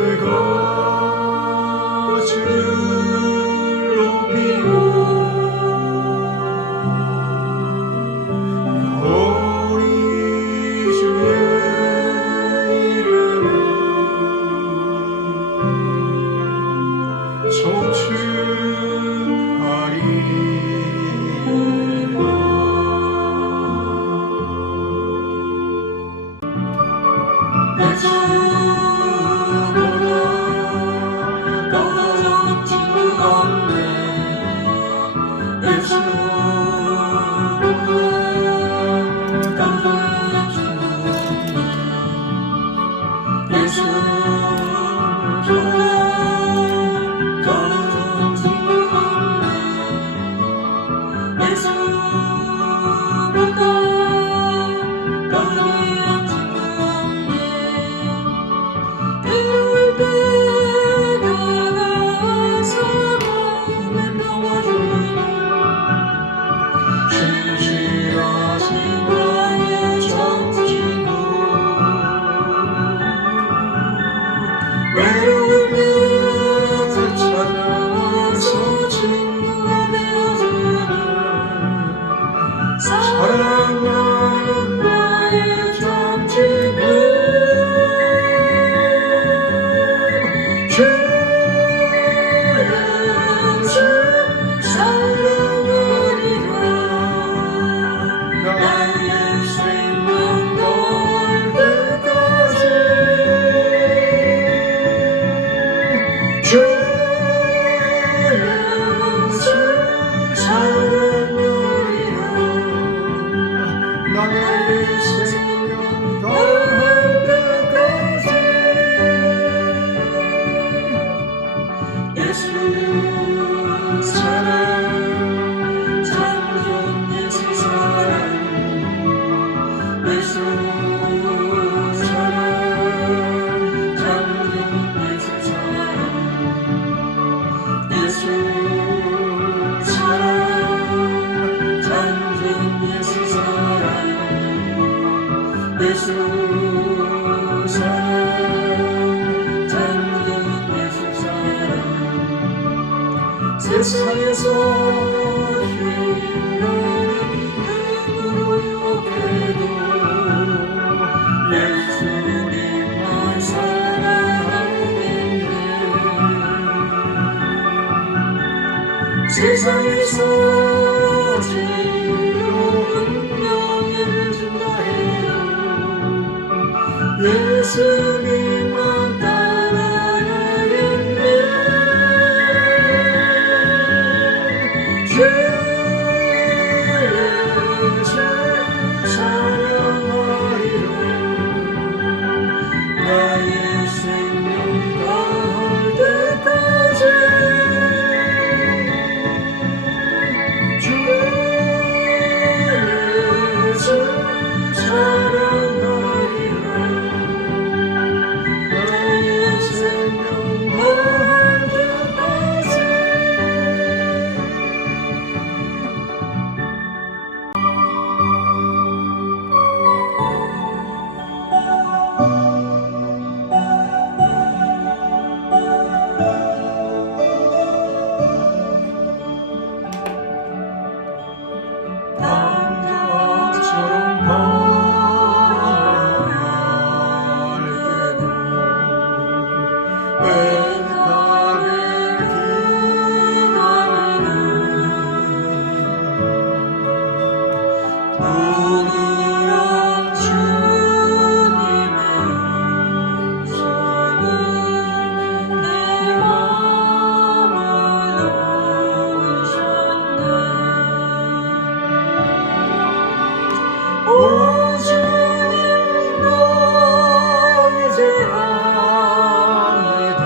내가 주를 높이고 영원히 주의 이름을 청춘하리라. 예수보다 더 좋은 친구 없네. 예수보다 더 좋은 친구 없네. 예수보다 더 좋은 친구 없네. 예수보다 더 좋은 친구 없네. 괴로울 때 다가와서 마음을 평화주는 신실하신 나의 정친구. 외로울 때 찾아와서 친구가 되어주는 사랑하는 나의 정친구. 주 예수 사랑하리라. 나의 생명 다할 때까지. 주 예수 사랑하리라. 나의 생명 다할 때까지. 예수 사랑, 참 좋은 예수 사랑. 예수 사랑, 참 좋은 예수 사랑. 예수 사랑, 참 좋은 예수 사랑. 예수 사랑, 참 좋은 예수 사랑. 세상에서 힘나는 힘으로 유혹해도 예수님만 사랑하는데. 세상에서 지루한 명예를 준다 해도 예수님만 따라야겠네. 주 예수 사랑하리라. 나의 생명 다할 때까지. 주 예수 사랑하리라. 나의 생명 다할 때까지. 방자처럼 바랄 때도 외가를 기다리는 부드러운 주님의 손이 내 마음을 놓으셨네. 오 주님, 나 이제 갑니다.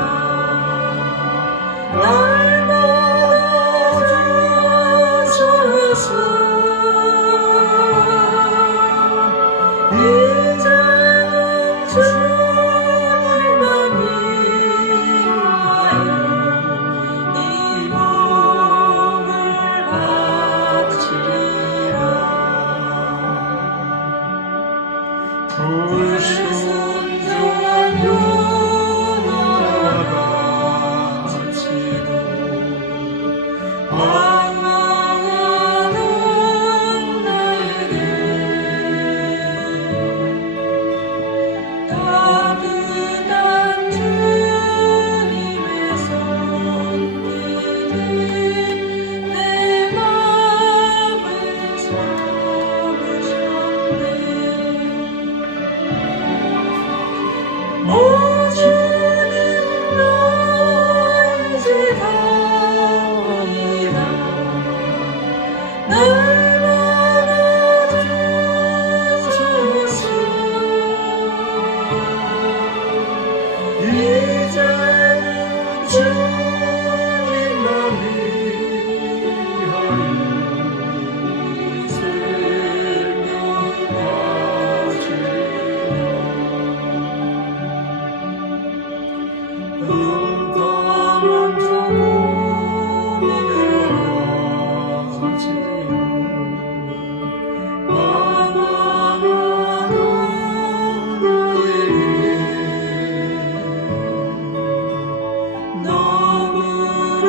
흠탕한 조금이 되어야지요. 방황하던 나에게 너무런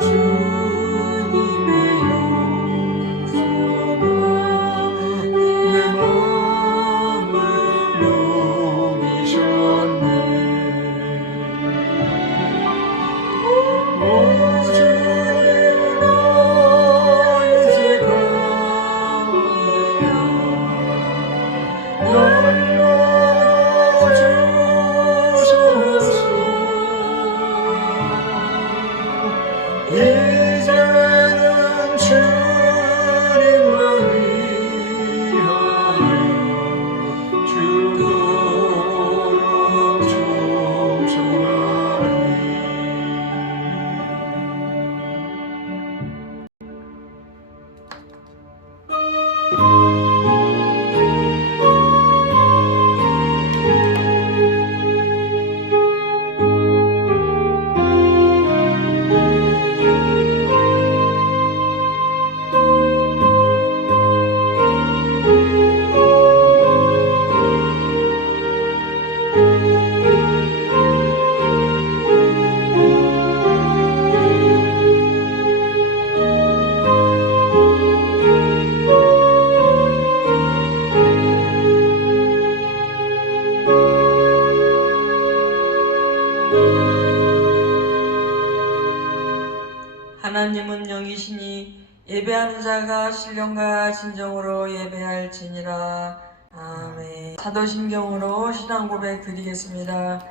주님의 용서가 내 마음을 녹이셨네. 오 주님 나 이제 가야 날 받아주소서. 이제는 주님을 위하여 죽도록 충성하리. 하나님은 영이시니 예배하는 자가 신령과 진정으로 예배할지니라. 아멘. 사도신경으로 신앙 고백 드리겠습니다.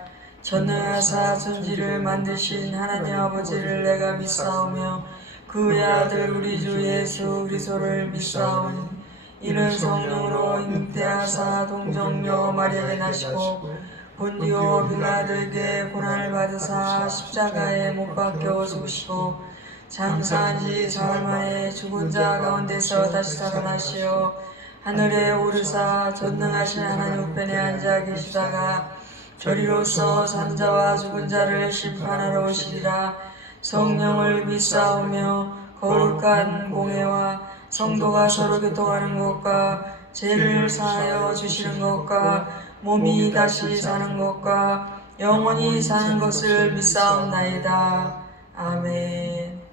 전능하사 천지를 만드신 하나님 아버지를 내가 믿사오며 그의 아들 우리 주 예수 그리스도를 믿사오니 이는 성령으로 잉태하사 동정녀 마리아에게 나시고 본디오 빌라도에게 고난을 받으사 십자가에 못 박혀 죽으시고 장사한 지 사흘 만에 죽은 자 가운데서 다시 살아나시어 하늘에 오르사 전능하신 하나님 우편에 앉아 계시다가 저리로서 산 자와 죽은 자를 심판하러 오시리라. 성령을 믿사오며 거룩한 공회와 성도가 서로 교통하는 것과 죄를 사하여 주시는 것과 몸이 다시 사는 것과 영원히 사는 것을 믿사옵나이다. 아멘.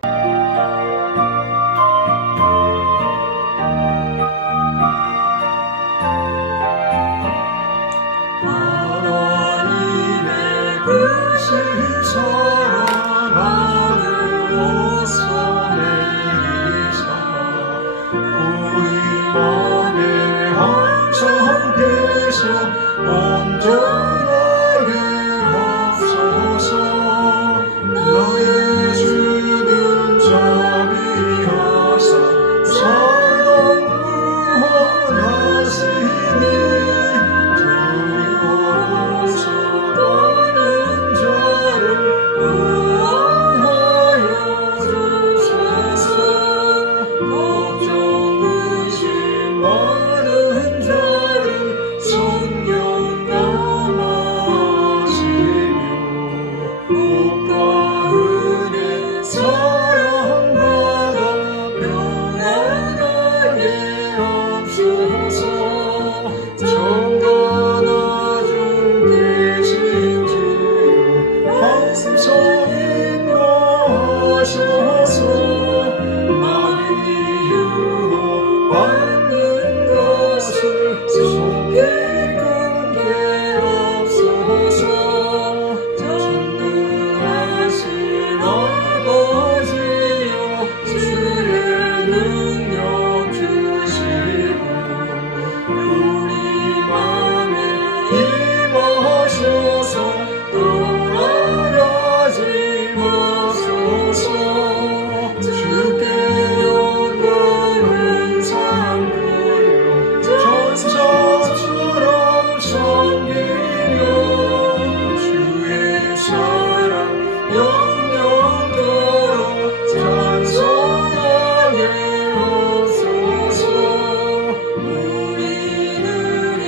하나님의 크신 사랑하는 옷소 내리사 우리 맘에 항상 계셔 온전하게 하소서. 나의 주는 자비하사 사랑 구원하시니 두려워서 떠는 자를 구원하여 주소서. 걱정 의심 많은 자를 성령 감하시며 복과 은혜 사랑받아 평안하게 하옵소서. 정과 나중 계신 주여 항상 인도하소서. 많이 유혹받는 것을 속히 끊게 하옵소서. 전능하신 아버지여 주의 능력 주시고 우리 맘에 임하셔서 돌아가지 마소서. 주께 영광은 상 돌려 전사처럼 섬기며 주의 사랑 영영토록 찬송하게 하소서. 우리들이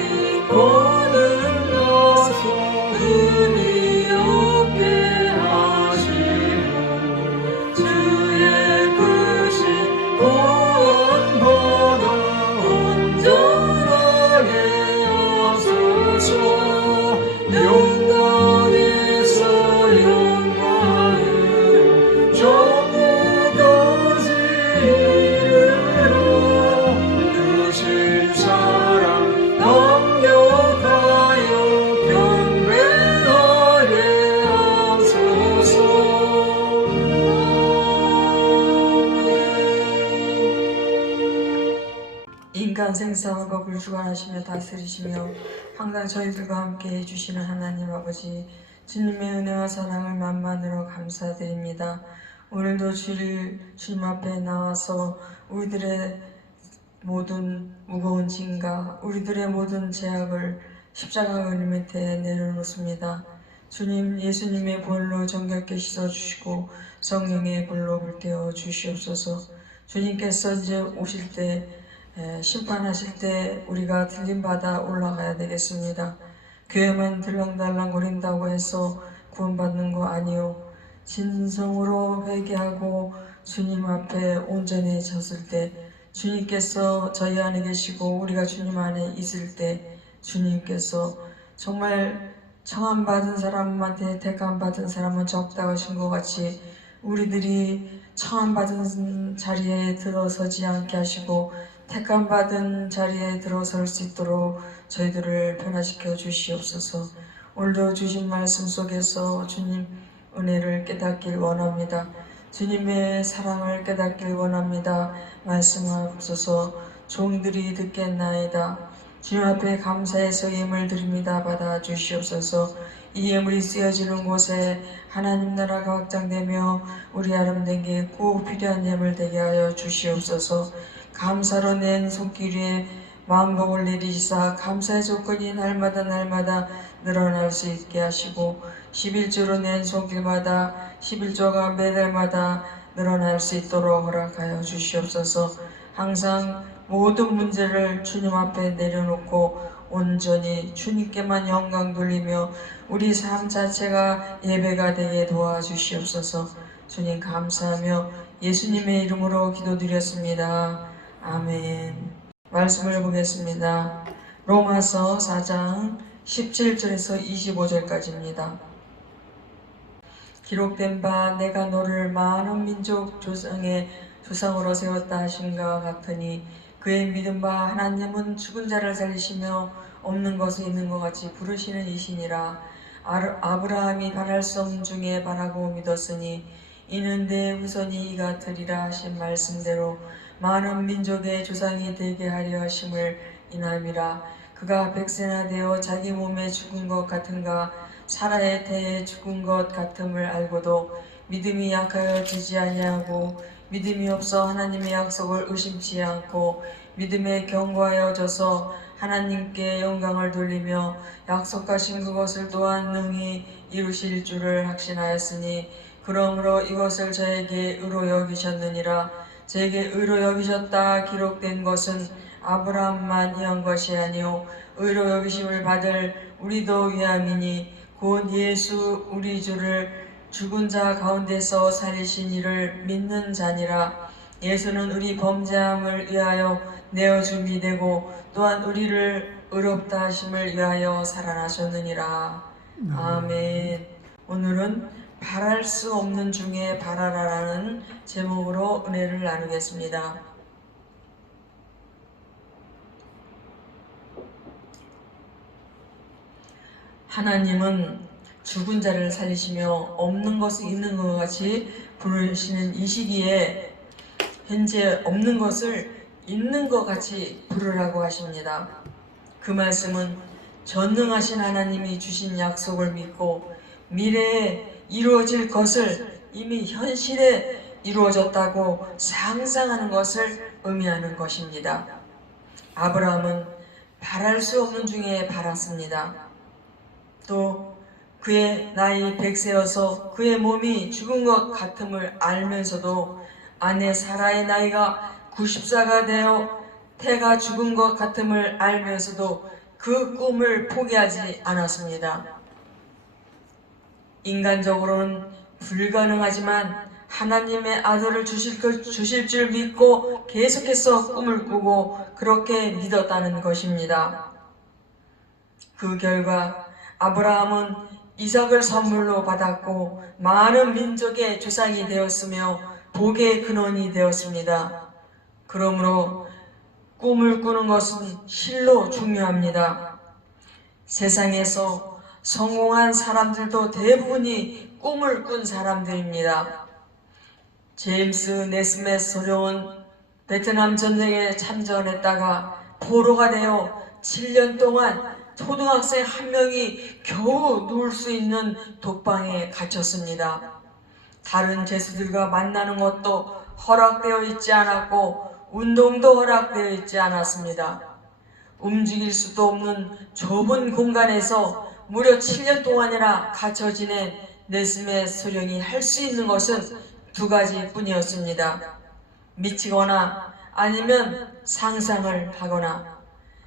거듭나서 의미 없게 생사하고 불주관하시며 다스리시며 항상 저희들과 함께 해주시는 하나님 아버지, 주님의 은혜와 사랑을 만만으로 감사드립니다. 오늘도 주님 앞에 나와서 우리들의 모든 무거운 짐과 우리들의 모든 죄악을 십자가 그림 밑에 내려놓습니다. 주님, 예수님의 볼로 정결케 씻어주시고 성령의 불로 불태워 주시옵소서. 주님께서 이제 오실 때, 심판하실 때 우리가 들림받아 올라가야 되겠습니다. 교회만 들랑달랑 거린다고 해서 구원받는 거 아니요. 진성으로 회개하고 주님 앞에 온전해졌을 때, 주님께서 저희 안에 계시고 우리가 주님 안에 있을 때 주님께서 정말 청함받은 사람한테 택함받은 사람은 적다 하신 것 같이 우리들이 청함받은 자리에 들어서지 않게 하시고 택함받은 자리에 들어설 수 있도록 저희들을 변화시켜 주시옵소서. 오늘도 주신 말씀 속에서 주님 은혜를 깨닫길 원합니다. 주님의 사랑을 깨닫길 원합니다. 말씀하옵소서. 종들이 듣겠나이다. 주님 앞에 감사해서 예물 드립니다. 받아 주시옵소서. 이 예물이 쓰여지는 곳에 하나님 나라가 확장되며 우리 아름다게 꼭 필요한 예물 되게 하여 주시옵소서. 감사로 낸 손길 위에 만복을 내리시사 감사의 조건이 날마다 늘어날 수 있게 하시고 11조로 낸 손길마다 11조가 매달마다 늘어날 수 있도록 허락하여 주시옵소서. 항상 모든 문제를 주님 앞에 내려놓고 온전히 주님께만 영광 돌리며 우리 삶 자체가 예배가 되게 도와주시옵소서. 주님 감사하며 예수님의 이름으로 기도드렸습니다. 아멘. 말씀을 보겠습니다. 로마서 4장 17절에서 25절까지입니다. 기록된 바 내가 너를 많은 민족 조상의 조상으로 세웠다 하신가 같으니 그의 믿은 바 하나님은 죽은 자를 살리시며 없는 것을 있는 것 같이 부르시는 이시니라. 아브라함이 바랄 수 없는 중에 바라고 믿었으니 이는 내 후손이 이가 되리라 하신 말씀대로 많은 민족의 조상이 되게 하려 하심을 인함이라. 그가 백세나 되어 자기 몸에 죽은 것 같은가 사라의 태에 죽은 것 같음을 알고도 믿음이 약하여지지 아니하고 믿음이 없어 하나님의 약속을 의심치 않고 믿음에 견고하여져서 하나님께 영광을 돌리며 약속하신 그것을 또한 능히 이루실 줄을 확신하였으니 그러므로 이것을 저에게 의로 여기셨느니라. 저에게 의로 여기셨다 기록된 것은 아브라함만 위한 것이 아니요 의로 여기심을 받을 우리도 위함이니 곧 예수 우리 주를 죽은 자 가운데서 살리신 이를 믿는 자니라. 예수는 우리 범죄함을 위하여 내어 준비 되고 또한 우리를 의롭다 하심을 위하여 살아나셨느니라. 아멘. 오늘은 바랄 수 없는 중에 바라라라는 제목으로 은혜를 나누겠습니다. 하나님은 죽은 자를 살리시며 없는 것을 있는 것 같이 부르시는 이 시기에 현재 없는 것을 있는 것 같이 부르라고 하십니다. 그 말씀은 전능하신 하나님이 주신 약속을 믿고 미래에 이루어질 것을 이미 현실에 이루어졌다고 상상하는 것을 의미하는 것입니다. 아브라함은 바랄 수 없는 중에 바랐습니다. 또 그의 나이 100세여서 그의 몸이 죽은 것 같음을 알면서도 아내 사라의 나이가 90세가 되어 태가 죽은 것 같음을 알면서도 그 꿈을 포기하지 않았습니다. 인간적으로는 불가능하지만 하나님의 아들을 주실 줄 믿고 계속해서 꿈을 꾸고 그렇게 믿었다는 것입니다. 그 결과 아브라함은 이삭을 선물로 받았고 많은 민족의 조상이 되었으며 복의 근원이 되었습니다. 그러므로 꿈을 꾸는 것은 실로 중요합니다. 세상에서 성공한 사람들도 대부분이 꿈을 꾼 사람들입니다. 제임스 네스메스 소령은 베트남 전쟁에 참전했다가 포로가 되어 7년 동안 초등학생 한 명이 겨우 누울 수 있는 독방에 갇혔습니다. 다른 죄수들과 만나는 것도 허락되어 있지 않았고 운동도 허락되어 있지 않았습니다. 움직일 수도 없는 좁은 공간에서 무려 7년 동안이나 갇혀 지낸 네스멧 소령이 할 수 있는 것은 두 가지뿐이었습니다. 미치거나 아니면 상상을 하거나.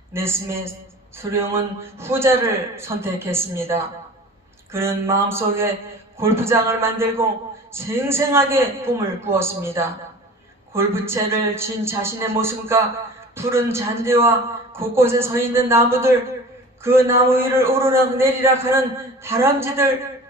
네스멧 소령은 후자를 선택했습니다. 그는 마음속에 골프장을 만들고 생생하게 꿈을 꾸었습니다. 골프채를 쥔 자신의 모습과 푸른 잔디와 곳곳에 서 있는 나무들, 그 나무 위를 오르락 내리락 하는 다람쥐들,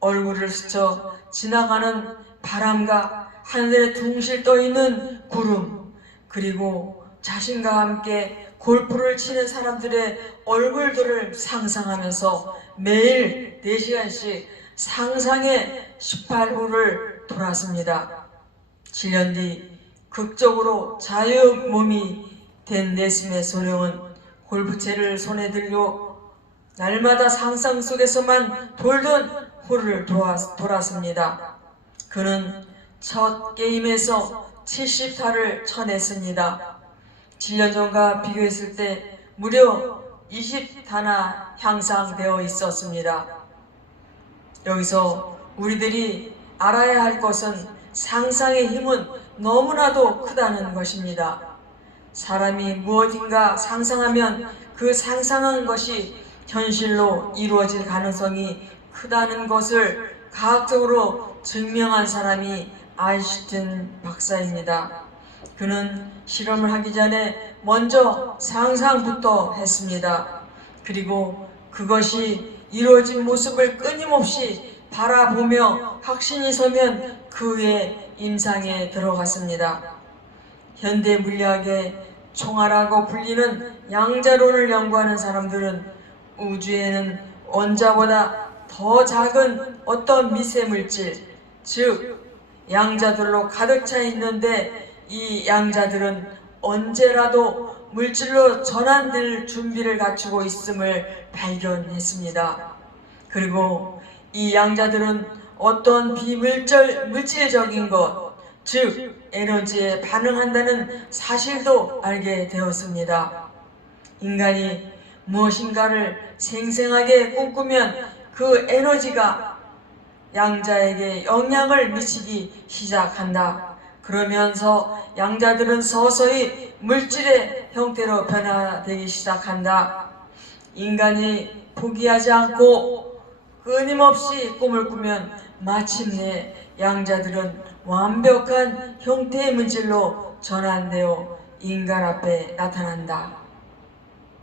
얼굴을 스쳐 지나가는 바람과 하늘에 둥실 떠있는 구름, 그리고 자신과 함께 골프를 치는 사람들의 얼굴들을 상상하면서 매일 4시간씩 상상의 18호를 돌았습니다. 7년 뒤 극적으로 자유몸이 된 네스멧 소령은 골프채를 손에 들고 날마다 상상 속에서만 돌던 홀을 돌았습니다. 그는 첫 게임에서 70타를 쳐냈습니다. 7년 전과 비교했을 때 무려 20타나 향상되어 있었습니다. 여기서 우리들이 알아야 할 것은 상상의 힘은 너무나도 크다는 것입니다. 사람이 무엇인가 상상하면 그 상상한 것이 현실로 이루어질 가능성이 크다는 것을 과학적으로 증명한 사람이 아인슈타인 박사입니다. 그는 실험을 하기 전에 먼저 상상부터 했습니다. 그리고 그것이 이루어진 모습을 끊임없이 바라보며 확신이 서면 그 후에 임상에 들어갔습니다. 현대 물리학의 총알하고 불리는 양자론을 연구하는 사람들은 우주에는 원자보다 더 작은 어떤 미세물질, 즉 양자들로 가득 차 있는데 이 양자들은 언제라도 물질로 전환될 준비를 갖추고 있음을 발견했습니다. 그리고 이 양자들은 어떤 비물질적인 것, 즉 에너지에 반응한다는 사실도 알게 되었습니다. 인간이 무엇인가를 생생하게 꿈꾸면 그 에너지가 양자에게 영향을 미치기 시작한다. 그러면서 양자들은 서서히 물질의 형태로 변화되기 시작한다. 인간이 포기하지 않고 끊임없이 꿈을 꾸면 마침내 양자들은 완벽한 형태의 물질로 전환되어 인간 앞에 나타난다.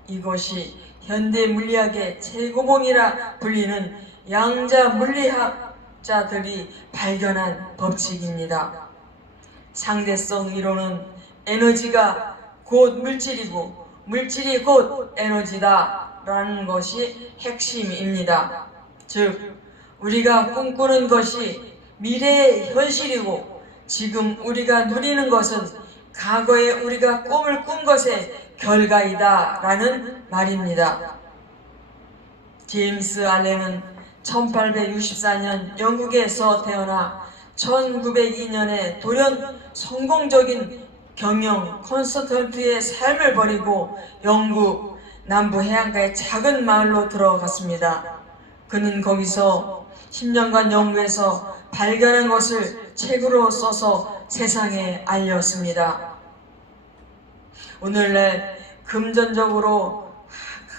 이것이 현대 물리학의 최고봉이라 불리는 양자 물리학자들이 발견한 법칙입니다. 상대성 이론은 에너지가 곧 물질이고 물질이 곧 에너지다 라는 것이 핵심입니다. 즉 우리가 꿈꾸는 것이 미래의 현실이고 지금 우리가 누리는 것은 과거에 우리가 꿈을 꾼 것의 결과이다 라는 말입니다. 제임스 알렌은 1864년 영국에서 태어나 1902년에 돌연 성공적인 경영 컨설턴트의 삶을 버리고 영국 남부 해안가의 작은 마을로 들어갔습니다. 그는 거기서 10년간 연구해서 발견한 것을 책으로 써서 세상에 알렸습니다. 오늘날 금전적으로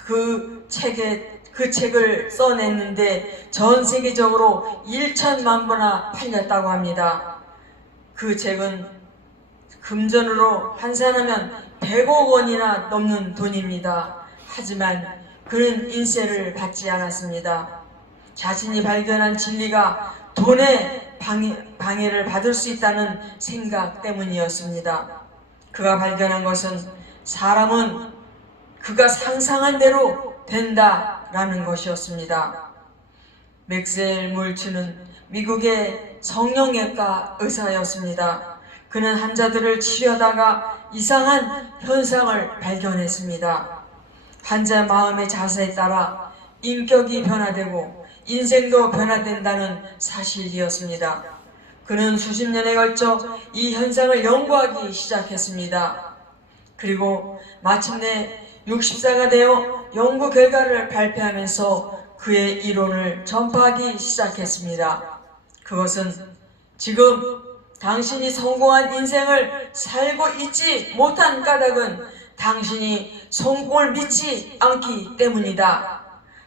그 책을 써냈는데 전 세계적으로 1천만 부나 팔렸다고 합니다. 그 책은 금전으로 환산하면 100억 원이나 넘는 돈입니다. 하지만 그는 인세를 받지 않았습니다. 자신이 발견한 진리가 돈의 방해를 받을 수 있다는 생각 때문이었습니다. 그가 발견한 것은 사람은 그가 상상한 대로 된다라는 것이었습니다. 맥스웰 몰츠는 미국의 성형외과 의사였습니다. 그는 환자들을 치료하다가 이상한 현상을 발견했습니다. 환자 마음의 자세에 따라 인격이 변화되고 인생도 변화된다는 사실이었습니다. 그는 수십 년에 걸쳐 이 현상을 연구하기 시작했습니다. 그리고 마침내 60세가 되어 연구 결과를 발표하면서 그의 이론을 전파하기 시작했습니다. 그것은 지금 당신이 성공한 인생을 살고 있지 못한 까닭은 당신이 성공을 믿지 않기 때문이다.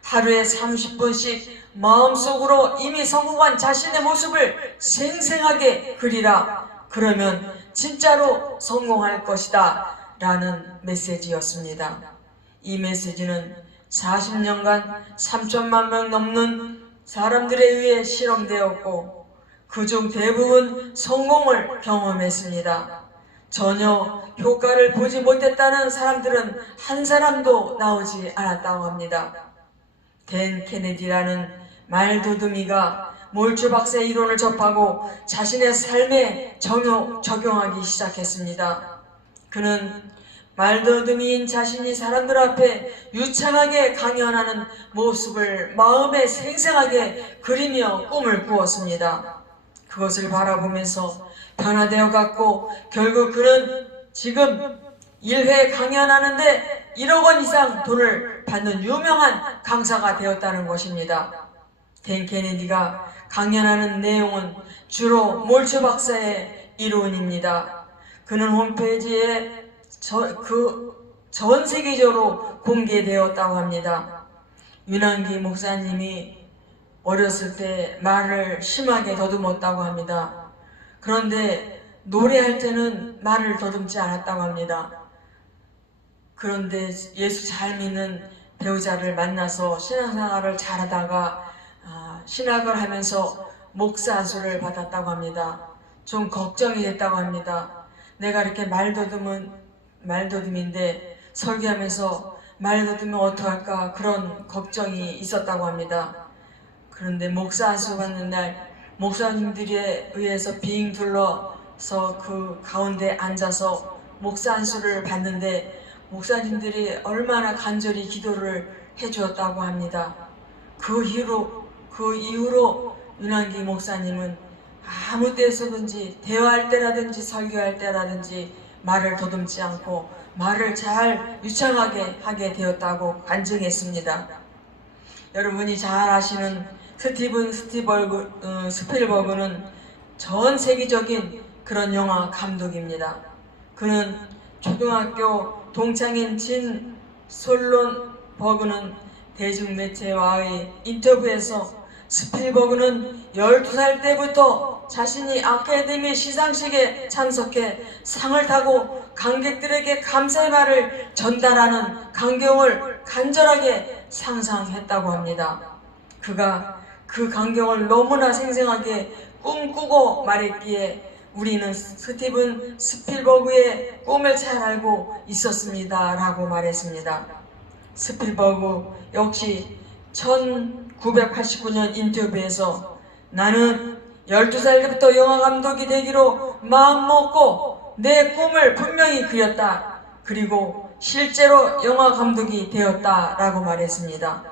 하루에 30분씩 마음속으로 이미 성공한 자신의 모습을 생생하게 그리라. 그러면 진짜로 성공할 것이다. 라는 메시지였습니다. 이 메시지는 40년간 3천만 명 넘는 사람들에 의해 실험되었고 그중 대부분 성공을 경험했습니다. 전혀 효과를 보지 못했다는 사람들은 한 사람도 나오지 않았다고 합니다. 댄 케네디라는 말도두미가 몰츠 박사의 이론을 접하고 자신의 삶에 적용하기 시작했습니다. 그는 말도두미인 자신이 사람들 앞에 유창하게 강연하는 모습을 마음에 생생하게 그리며 꿈을 꾸었습니다. 그것을 바라보면서 변화되어 갔고 결국 그는 지금 1회 강연하는데 1억 원 이상 돈을 받는 유명한 강사가 되었다는 것입니다. 댄 케네디가 강연하는 내용은 주로 몰츠 박사의 이론입니다. 그는 홈페이지에 전 세계적으로 공개되었다고 합니다. 윤한기 목사님이 어렸을 때 말을 심하게 더듬었다고 합니다. 그런데 노래할 때는 말을 더듬지 않았다고 합니다. 그런데 예수 잘 믿는 배우자를 만나서 신앙생활을 잘하다가 신학을 하면서 목사 안수를 받았다고 합니다. 좀 걱정이 됐다고 합니다. 내가 이렇게 말더듬인데 설교하면서 말더듬면 어떡할까 그런 걱정이 있었다고 합니다. 그런데 목사 안수 받는 날 목사님들에 의해서 빙 둘러서 그 가운데 앉아서 목사 안수를 받는데 목사님들이 얼마나 간절히 기도를 해주었다고 합니다. 그 이후로 윤한기 목사님은 아무 때서든지 대화할 때라든지 설교할 때라든지 말을 더듬지 않고 말을 잘 유창하게 하게 되었다고 간증했습니다. 여러분이 잘 아시는 스티븐 스필버그는 전 세계적인 그런 영화 감독입니다. 그는 초등학교 동창인 진 솔론버그는 대중매체와의 인터뷰에서 스필버그는 12살 때부터 자신이 아카데미 시상식에 참석해 상을 타고 관객들에게 감사의 말을 전달하는 광경을 간절하게 상상했다고 합니다. 그가 그 광경을 너무나 생생하게 꿈꾸고 말했기에 우리는 스티븐 스필버그의 꿈을 잘 알고 있었습니다. 라고 말했습니다. 스필버그 역시 1989년 인터뷰에서 나는 12살 때부터 영화 감독이 되기로 마음먹고 내 꿈을 분명히 그렸다. 그리고 실제로 영화 감독이 되었다. 라고 말했습니다.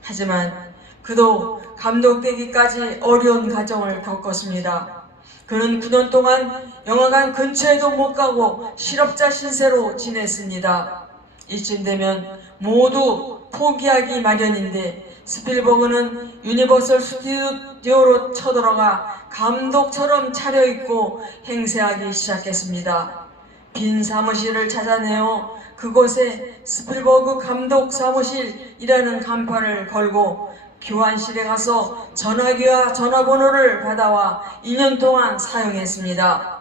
하지만 그도 감독되기까지 어려운 과정을 겪었습니다. 그는 9년 동안 영화관 근처에도 못 가고 실업자 신세로 지냈습니다. 이쯤 되면 모두 포기하기 마련인데 스필버그는 유니버설 스튜디오로 쳐들어가 감독처럼 차려입고 행세하기 시작했습니다. 빈 사무실을 찾아내어 그곳에 스필버그 감독 사무실이라는 간판을 걸고 교환실에 가서 전화기와 전화번호를 받아와 2년 동안 사용했습니다.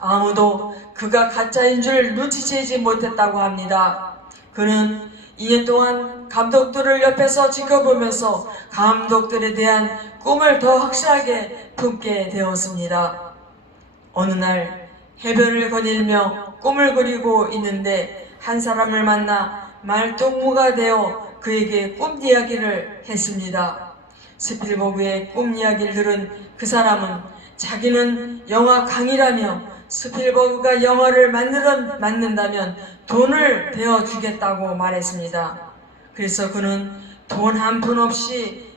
아무도 그가 가짜인 줄 눈치채지 못했다고 합니다. 그는 2년 동안 감독들을 옆에서 지켜보면서 감독들에 대한 꿈을 더 확실하게 품게 되었습니다. 어느 날 해변을 거닐며 꿈을 그리고 있는데 한 사람을 만나 말동무가 되어 그에게 꿈 이야기를 했습니다. 스필버그의 꿈 이야기를 들은 그 사람은 자기는 영화 강이라며 스필버그가 영화를 만든다면 돈을 대어주겠다고 말했습니다. 그래서 그는 돈 한 푼 없이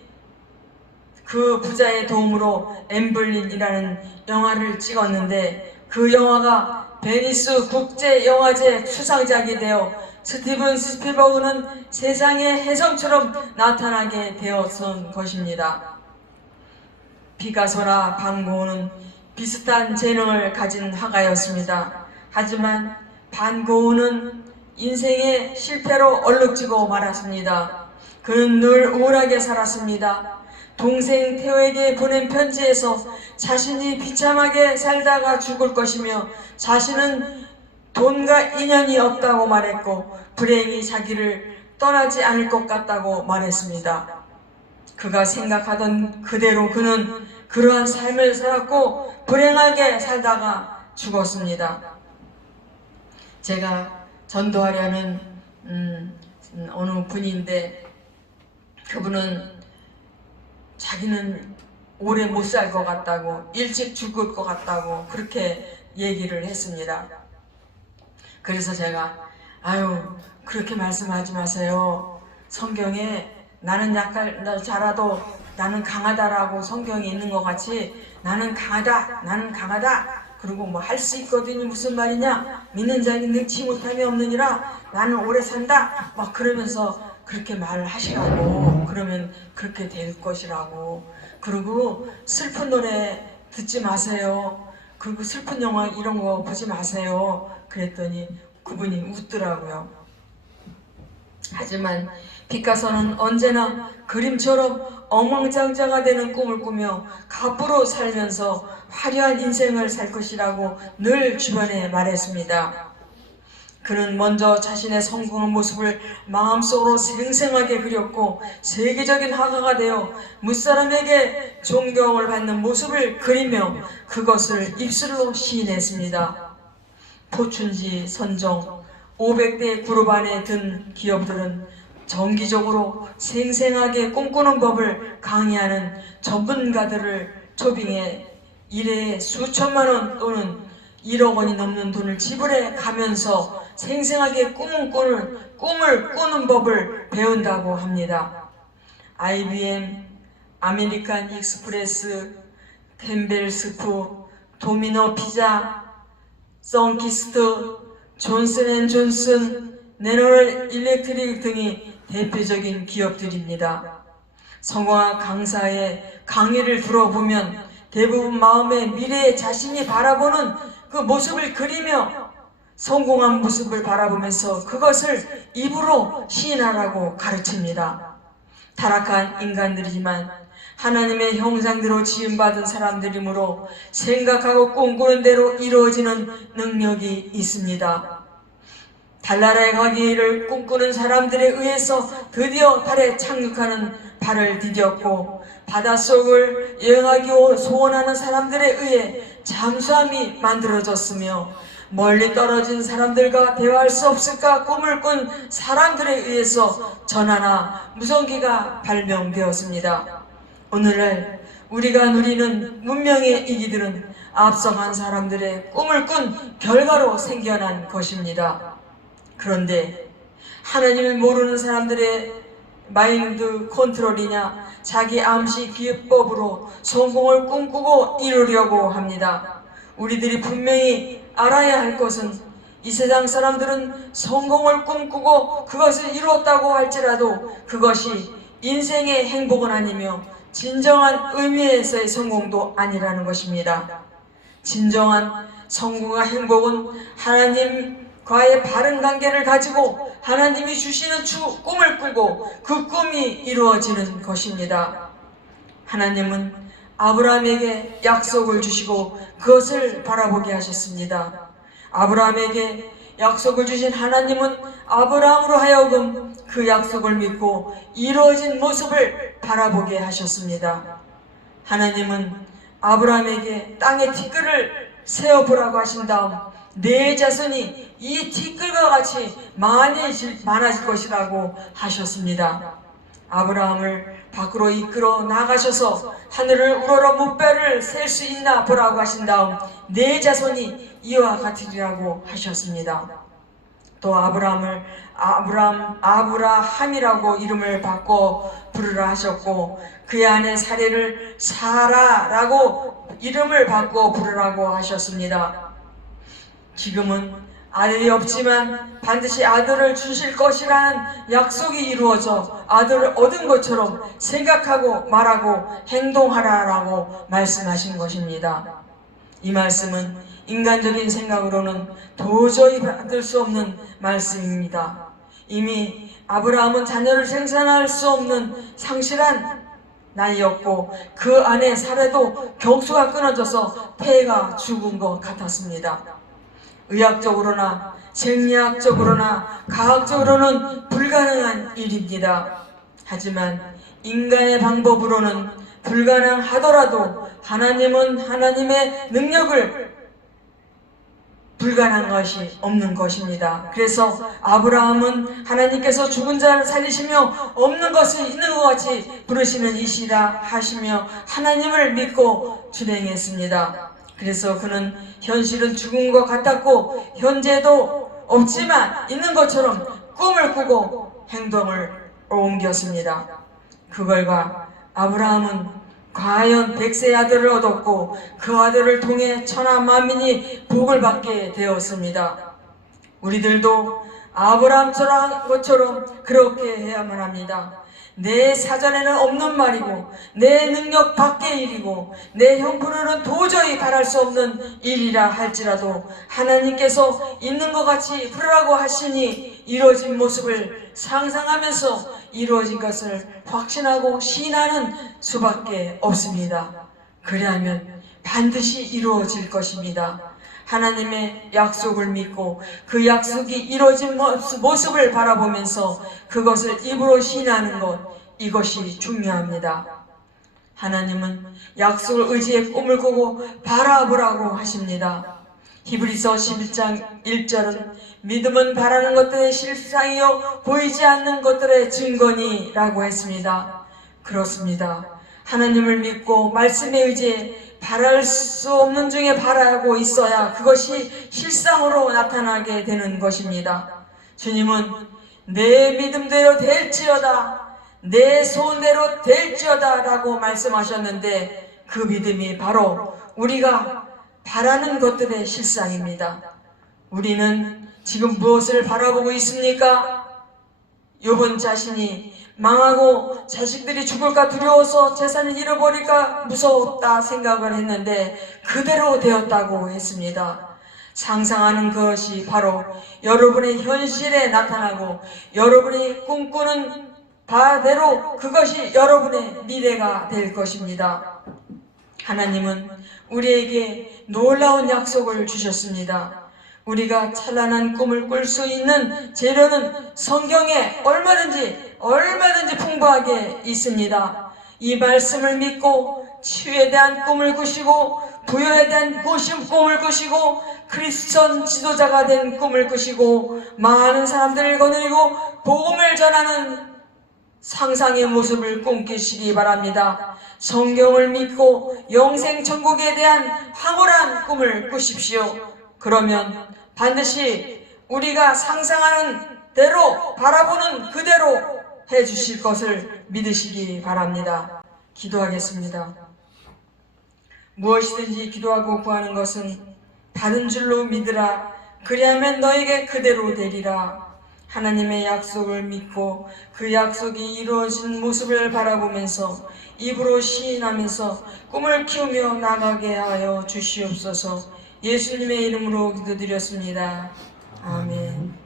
그 부자의 도움으로 엠블린이라는 영화를 찍었는데 그 영화가 베니스 국제영화제 수상작이 되어 스티븐 스필버그는 세상의 혜성처럼 나타나게 되었던 것입니다. 피카소나 반 고흐는 비슷한 재능을 가진 화가였습니다. 하지만 반 고흐는 인생의 실패로 얼룩지고 말았습니다. 그는 늘 우울하게 살았습니다. 동생 테오에게 보낸 편지에서 자신이 비참하게 살다가 죽을 것이며 자신은 돈과 인연이 없다고 말했고 불행이 자기를 떠나지 않을 것 같다고 말했습니다. 그가 생각하던 그대로 그는 그러한 삶을 살았고 불행하게 살다가 죽었습니다. 제가 전도하려는 어느 분인데 그분은 자기는 오래 못 살 것 같다고 일찍 죽을 것 같다고 그렇게 얘기를 했습니다. 그래서 제가 그렇게 말씀하지 마세요. 성경에 나는 약간 자라도 나는 강하다라고 성경에 있는 것 같이 나는 강하다 그리고 뭐 할 수 있거든요. 무슨 말이냐, 믿는 자에게 능치 못함이 없느니라, 나는 오래 산다 막 그러면서 그렇게 말을 하시라고. 그러면 그렇게 될 것이라고. 그리고 슬픈 노래 듣지 마세요. 그리고 슬픈 영화 이런 거 보지 마세요. 그랬더니 그분이 웃더라고요. 하지만 피카소는 언제나 그림처럼 엉망장자가 되는 꿈을 꾸며 갑부로 살면서 화려한 인생을 살 것이라고 늘 주변에 말했습니다. 그는 먼저 자신의 성공한 모습을 마음속으로 생생하게 그렸고 세계적인 화가가 되어 무사람에게 존경을 받는 모습을 그리며 그것을 입술로 시인했습니다. 포춘지, 선정, 500대 그룹 안에 든 기업들은 정기적으로 생생하게 꿈꾸는 법을 강의하는 전문가들을 초빙해 일회에 수천만 원 또는 1억 원이 넘는 돈을 지불해 가면서 생생하게 꿈을 꾸는 법을 배운다고 합니다. IBM, 아메리칸 익스프레스, 캠벨스프, 도미노 피자, 선키스트, 존슨앤존슨, 제너럴 일렉트릭 등이 대표적인 기업들입니다. 성공한 강사의 강의를 들어보면 대부분 마음의 미래에 자신이 바라보는 그 모습을 그리며 성공한 모습을 바라보면서 그것을 입으로 시인하라고 가르칩니다. 타락한 인간들이지만 하나님의 형상대로 지음받은 사람들이므로 생각하고 꿈꾸는 대로 이루어지는 능력이 있습니다. 달나라에 가기를 꿈꾸는 사람들에 의해서 드디어 달에 착륙하는 발을 디뎠고 바닷속을 여행하기 소원하는 사람들에 의해 잠수함이 만들어졌으며 멀리 떨어진 사람들과 대화할 수 없을까 꿈을 꾼 사람들에 의해서 전화나 무전기가 발명되었습니다. 오늘날 우리가 누리는 문명의 이기들은 앞서간 사람들의 꿈을 꾼 결과로 생겨난 것입니다. 그런데 하나님을 모르는 사람들의 마인드 컨트롤이냐 자기 암시 기법으로 성공을 꿈꾸고 이루려고 합니다. 우리들이 분명히 알아야 할 것은 이 세상 사람들은 성공을 꿈꾸고 그것을 이루었다고 할지라도 그것이 인생의 행복은 아니며 진정한 의미에서의 성공도 아니라는 것입니다. 진정한 성공과 행복은 하나님과의 바른 관계를 가지고 하나님이 주시는 꿈을 꾸고 그 꿈이 이루어지는 것입니다. 하나님은 아브라함에게 약속을 주시고 그것을 바라보게 하셨습니다. 아브라함에게 약속을 주신 하나님은 아브라함으로 하여금 그 약속을 믿고 이루어진 모습을 바라보게 하셨습니다. 하나님은 아브라함에게 땅에 티끌을 세어보라고 하신 다음 내 자손이 이 티끌과 같이 많아질 것이라고 하셨습니다. 아브라함을 밖으로 이끌어 나가셔서 하늘을 우러러 무뼈를 셀 수 있나 보라고 하신 다음 내 자손이 이와 같으리라고 하셨습니다. 또 아브라함을 아브라함이라고 이름을 바꿔 부르라 하셨고 그의 아내 사례를 사라라고 이름을 바꿔 부르라고 하셨습니다. 지금은 아들이 없지만 반드시 아들을 주실 것이라는 약속이 이루어져 아들을 얻은 것처럼 생각하고 말하고 행동하라라고 말씀하신 것입니다. 이 말씀은 인간적인 생각으로는 도저히 받을 수 없는 말씀입니다. 이미 아브라함은 자녀를 생산할 수 없는 상실한 나이였고 그 아내 사례도 경수가 끊어져서 태가 죽은 것 같았습니다. 의학적으로나 생리학적으로나 과학적으로는 불가능한 일입니다. 하지만 인간의 방법으로는 불가능하더라도 하나님은 하나님의 능력을 불가능한 것이 없는 것입니다. 그래서 아브라함은 하나님께서 죽은 자를 살리시며 없는 것이 있는 것 같이 부르시는 이시라 하시며 하나님을 믿고 준행했습니다. 그래서 그는 현실은 죽은 것 같았고 현재도 없지만 있는 것처럼 꿈을 꾸고 행동을 옮겼습니다. 그 결과 아브라함은 과연 100세의 아들을 얻었고 그 아들을 통해 천하 만민이 복을 받게 되었습니다. 우리들도 아브라함처럼 것처럼 그렇게 해야만 합니다. 내 사전에는 없는 말이고 내 능력 밖의 일이고 내 형편으로는 도저히 바랄 수 없는 일이라 할지라도 하나님께서 있는 것 같이 부르라고 하시니 이루어진 모습을 상상하면서 이루어진 것을 확신하고 시인하는 수밖에 없습니다. 그리하면 반드시 이루어질 것입니다. 하나님의 약속을 믿고 그 약속이 이루어진 모습을 바라보면서 그것을 입으로 시인하는 것, 이것이 중요합니다. 하나님은 약속을 의지해 꿈을 꾸고 바라보라고 하십니다. 히브리서 11장 1절은 믿음은 바라는 것들의 실상이요 보이지 않는 것들의 증거니 라고 했습니다. 그렇습니다. 하나님을 믿고 말씀에 의지해 바랄 수 없는 중에 바라고 있어야 그것이 실상으로 나타나게 되는 것입니다. 주님은 내 믿음대로 될지어다, 내 소원대로 될지어다 라고 말씀하셨는데 그 믿음이 바로 우리가 바라는 것들의 실상입니다. 우리는 지금 무엇을 바라보고 있습니까? 욥은 자신이 망하고 자식들이 죽을까 두려워서 재산을 잃어버릴까 무서웠다 생각을 했는데 그대로 되었다고 했습니다. 상상하는 것이 바로 여러분의 현실에 나타나고 여러분이 꿈꾸는 바대로 그것이 여러분의 미래가 될 것입니다. 하나님은 우리에게 놀라운 약속을 주셨습니다. 우리가 찬란한 꿈을 꿀 수 있는 재료는 성경에 얼마든지 풍부하게 있습니다. 이 말씀을 믿고 치유에 대한 꿈을 꾸시고 부여에 대한 꿈을 꾸시고 크리스천 지도자가 된 꿈을 꾸시고 많은 사람들을 거느리고 복음을 전하는 상상의 모습을 꿈꾸시기 바랍니다. 성경을 믿고 영생 천국에 대한 황홀한 꿈을 꾸십시오. 그러면 반드시 우리가 상상하는 대로 바라보는 그대로 해주실 것을 믿으시기 바랍니다. 기도하겠습니다. 무엇이든지 기도하고 구하는 것은 받은 줄로 믿으라. 그리하면 너에게 그대로 되리라. 하나님의 약속을 믿고 그 약속이 이루어진 모습을 바라보면서 입으로 시인하면서 꿈을 키우며 나가게 하여 주시옵소서. 예수님의 이름으로 기도드렸습니다. 아멘.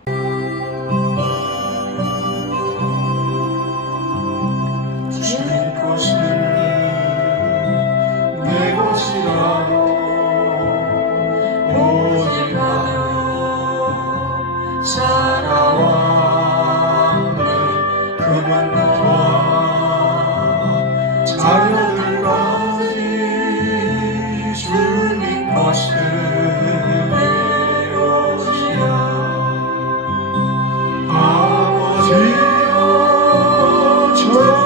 주실 것을 내 것이라도 오직 나는 살아왔네. 그분과 자녀들까지 주님 것을 아버지여 저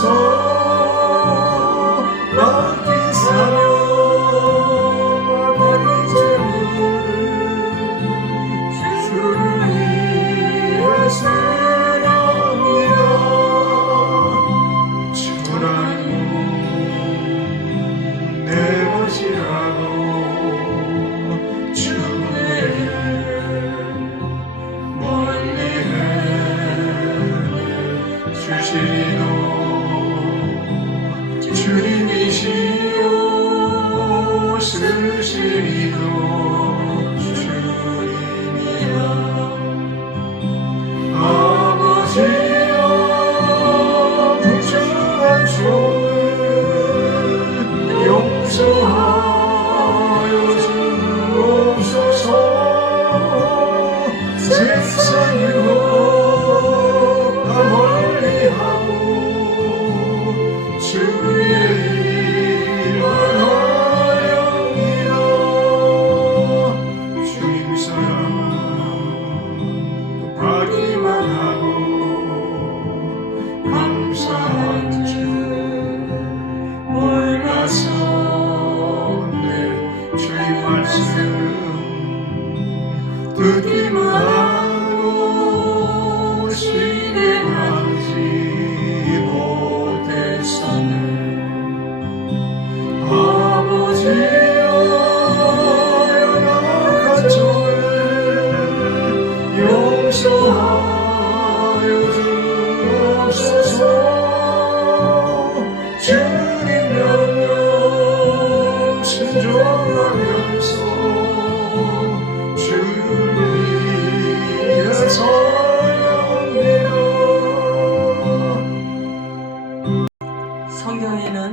주옵소서. 맡긴 사명 맡긴 재물 주를 위해 쓰렵니다. 주라는 내 것이라고 주의 멀리해 주시리도 주님이시요 쓰시리도 주님이라. 아버지여 부정한 죄를 용서하여 주옵소서. 세상 유혹과 멀리하고 주의 일만 하렵니다. 주님 사랑 받기만 하고 감사한 주 몰랐었네. 주의 말씀 듣기만 하고 실행하지 못했었네. 아버지여 연약한 저를 용서하여 주옵소서. 주님 명령 순종하면서 주를 위해 서렵니다. 성경에는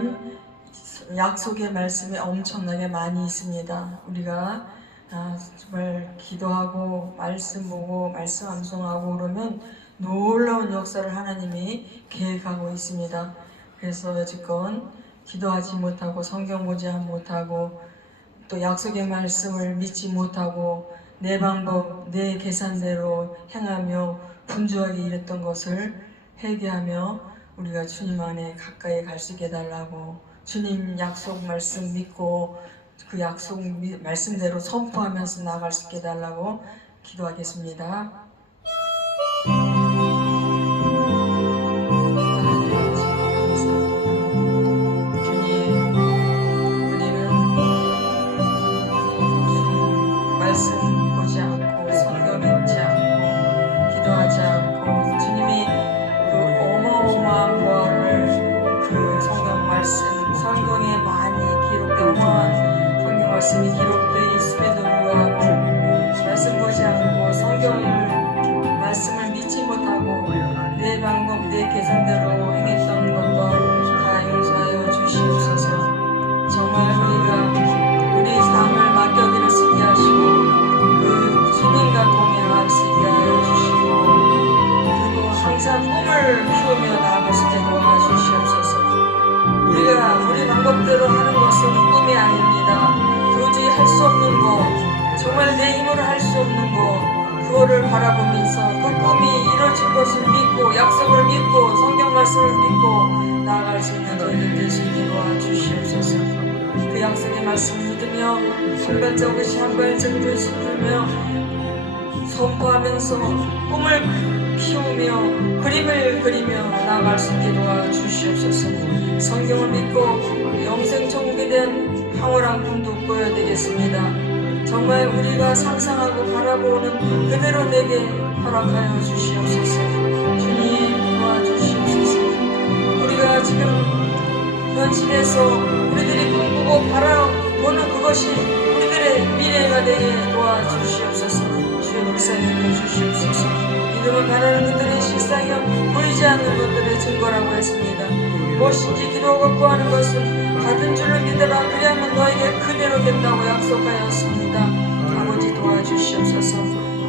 약속의 말씀이 엄청나게 많이 있습니다. 우리가 정말 기도하고 말씀 보고 말씀 암송하고 그러면 놀라운 역사를 하나님이 계획하고 있습니다. 그래서 여지껏 기도하지 못하고 성경 보지 못하고 또 약속의 말씀을 믿지 못하고 내 방법, 내 계산대로 행하며 분주하게 일했던 것을 회개하며 우리가 주님 안에 가까이 갈 수 있게 해달라고, 주님 약속 말씀 믿고 그 약속 말씀대로 선포하면서 나아갈 수 있게 해달라고 기도하겠습니다. 말씀이 기록되어 있음에도 불구하고 말씀 보지 않고 성경을 말씀을 믿지 못하고 내 방법 내 계산대로 행했던 것도 다 용서하여 주시옵소서. 정말 우리가 우리 삶을 맡겨드릴 수 있게 하시고 그 주님과 동행할 수 있게 하여 주시고 그리고 항상 꿈을 키우며 나아갈 수 있게 도와주시옵소서. 우리가 우리 방법대로 하는 것은 꿈이 아닙니다. 도저히 할 수 없는 거, 정말 내 힘으로 할 수 없는 거, 그거를 바라보면서 그 꿈이 이루어질 것을 믿고 약속을 믿고 성경 말씀을 믿고 나아갈 수 있는 저희들 되시기 도와주시옵소서. 그 약속의 말씀을 믿으며 한 발자국씩 한 발자국을 짚으며 선포하면서 꿈을 키우며 그림을 그리며 나아갈 수 있게 도와주시옵소서. 성경을 믿고 영생 천국에 대한 황홀한 꿈도 꾸어야 되겠습니다. 정말 우리가 상상하고 바라보는 그대로 내게 허락하여 주시옵소서. 주님 도와주시옵소서. 우리가 지금 현실에서 우리들이 꿈꾸고 바라보는 그것이 우리들의 미래가 되게 도와주시옵소서. 주의 불쌍히 여주시옵소서. 믿음을 바라는 그들의 실상이 보이지 않는 것들의 증거라고 했습니다. 무엇인지 기도하고 구하는 것은 받은 줄로 믿어라. 그리하면 너에게 그대로 된다고 약속하였습니다. 아버지 도와주시옵소서.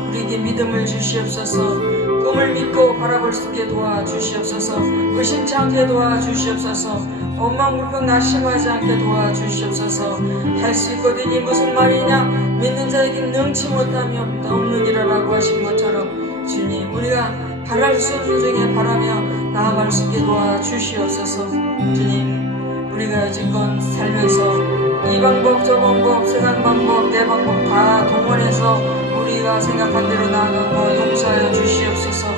우리에게 믿음을 주시옵소서. 꿈을 믿고 바라볼 수 있게 도와주시옵소서. 의심치 않게 도와주시옵소서. 원망불평 낙심하지 않게 도와주시옵소서. 할 수 있거든이 무슨 말이냐, 믿는 자에게 능치 못함이 없느니라라고 하신 것처럼 주님, 우리가 바랄 수 없는 중에 바라며 나아갈 수 있게 도와주시옵소서. 주님, 우리가 여지껏 살면서 이 방법 저 방법 세상 방법 내 방법 다 동원해서 우리가 생각한 대로 나아간 거 용서하여 주시옵소서.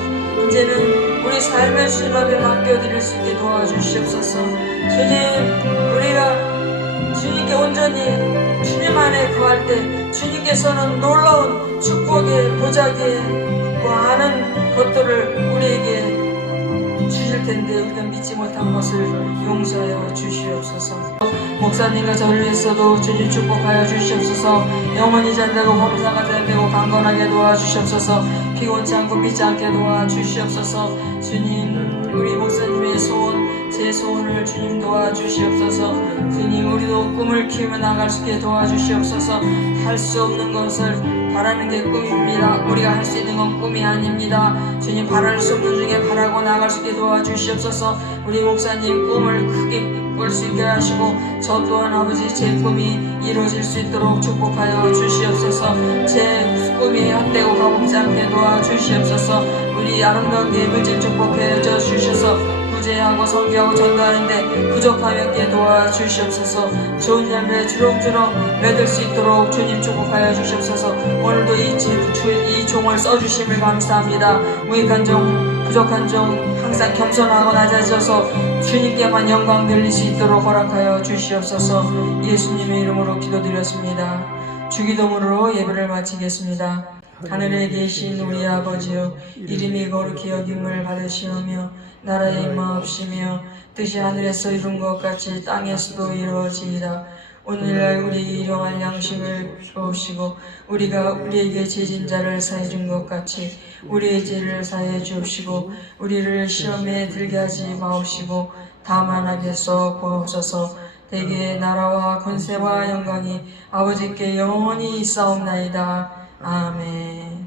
이제는 우리 삶을 주님 앞에 맡겨드릴 수 있게 도와주시옵소서. 주님, 우리가 주님께 온전히 주님 안에 거할 때 주님께서는 놀라운 축복의 보자기에 많은 것들을 우리에게 주실 텐데 우리가 믿지 못한 것을 용서하여 주시옵소서. 목사님과 저를 위해서도 주님 축복하여 주시옵소서. 영원히 잘되고 범사가 잘되고 강건하게 도와주시옵소서. 피곤치 않고 믿지 않게 도와주시옵소서. 주님, 우리 목사님의 소원, 제 소원을 주님 도와주시옵소서. 주님, 우리도 꿈을 키우며 나갈 수 있게 도와주시옵소서. 할 수 없는 것을 바라는 게 꿈입니다. 우리가 할 수 있는 건 꿈이 아닙니다. 주님, 바랄 수 없는 중에 바라고 나갈 수 있게 도와주시옵소서. 우리 목사님 꿈을 크게 꿀 수 있게 하시고 저 또한 아버지 제 꿈이 이루어질 수 있도록 축복하여 주시옵소서. 제 꿈이 헛되고 가봅지 않게 도와주시옵소서. 우리 아름다운 예물질 축복해 주셔서 구제하고 섬기하고 전도하는데 부족함이 없게 도와주시옵소서. 좋은 열매 주렁주렁 맺을 수 있도록 주님 축복하여 주시옵소서. 오늘도 이 종을 써주심을 감사합니다. 무익한 종, 부족한 종 항상 겸손하고 낮아져서 주님께만 영광 돌릴 수 있도록 허락하여 주시옵소서. 예수님의 이름으로 기도드렸습니다. 주기도문으로 예배를 마치겠습니다. 하늘에 계신 우리 아버지여, 이름이 거룩히 여김을 받으시오며 나라의 임하옵시며 뜻이 하늘에서 이룬 것 같이 땅에서도 이루어지이다. 오늘날 우리 일용할 양식을 주옵시고 우리가 우리에게 죄진 자를 사해 준 것 같이 우리의 죄를 사해 주옵시고 우리를 시험에 들게 하지 마옵시고 다만 악에서 구하옵소서. 대개 나라와 권세와 영광이 아버지께 영원히 있사옵나이다. 아멘.